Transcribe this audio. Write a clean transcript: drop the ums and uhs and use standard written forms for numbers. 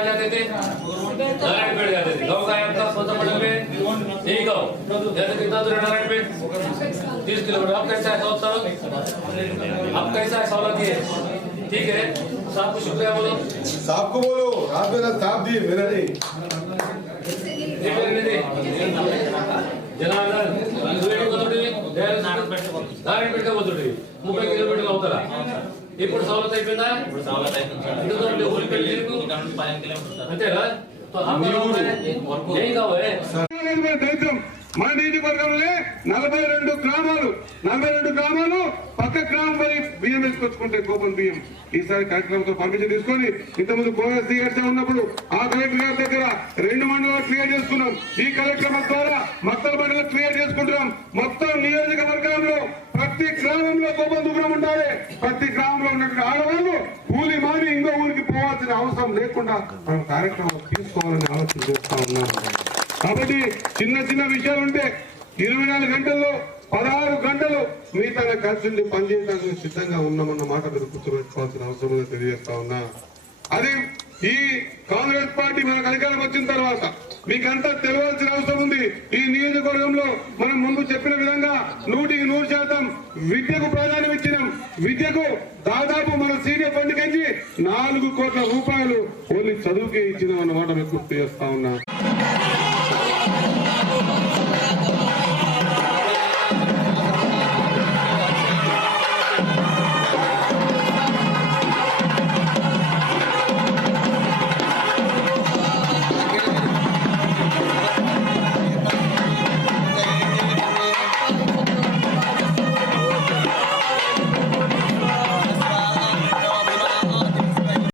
कहाँ जाते थे? नारायणपेट जाते थे। गाँव का आपका कौन सा मंडल में? यही गाँव। जैसे कितना दूर है नारायणपेट? 30 किलोमीटर। अब कैसा है सौलत? अब कैसा है सौलत ये? ठीक है, साहब को शुक्रिया बोलो। साहब को बोलो, आप मेरा साहब दिए, मेरा नहीं। जनार्दन నారాయణపేట పోతుండే 30 కిలోమీటర్లు అవుతారా? ఇప్పుడు సౌలత్ అయిపోయిందా? అంతేనా? మన నియోజకవర్గంలో 42 గ్రామాలు పక్క గ్రామం మరి బియ్యం వేసుకొచ్చుకుంటే గోపన్ బియ్యం ఈసారి కలెక్టర్ పర్మిషన్ తీసుకొని ఇంతకుముందు బోనస్ దిగర్చ ఉన్నప్పుడు ఆ కలెక్టర్ గారి దగ్గర 2 మండలాలు క్లియర్ చేసుకున్నాం. ఈ కలెక్టర్ ద్వారా మత్తల మండలం క్లియర్ చేసుకుంటున్నాం. మొత్తం నియోజకవర్గంలో ప్రతి గ్రామంలో గోపన్ దుకాణం ఉండాలి. ప్రతి గ్రామంలో ఉన్నటువంటి ఆడవాళ్ళు కూలి మాని ఇంకో ఊరికి పోవాల్సిన అవసరం లేకుండా మనం కార్యక్రమం తీసుకోవాలని ఆలోచన చేస్తా ఉన్నాం. కాబట్టి చిన్న విషయాలు ఉంటే 24 గంటల్లో 16 గంటలు మీతో కలిసి పనిచేయడానికి సిద్ధంగా ఉన్నామన్న మాట మీరు గుర్తుపెట్టుకోవాల్సిన అవసరం తెలియజేస్తా ఉన్నా. అది ఈ కాంగ్రెస్ పార్టీ మనకు అధికారం వచ్చిన తర్వాత మీకంతా తెలియాల్సిన అవసరం ఉంది. ఈ నియోజకవర్గంలో మనం ముందు చెప్పిన విధంగా 100% విద్యకు ప్రాధాన్యం ఇచ్చినాం. విద్యకు దాదాపు మన సీనియర్ ఫండ్ కించి 4 కోట్ల రూపాయలు ఓన్లీ చదువుకే ఇచ్చినాం అన్నమాట మీకు గుర్తు చేస్తా ఉన్నా.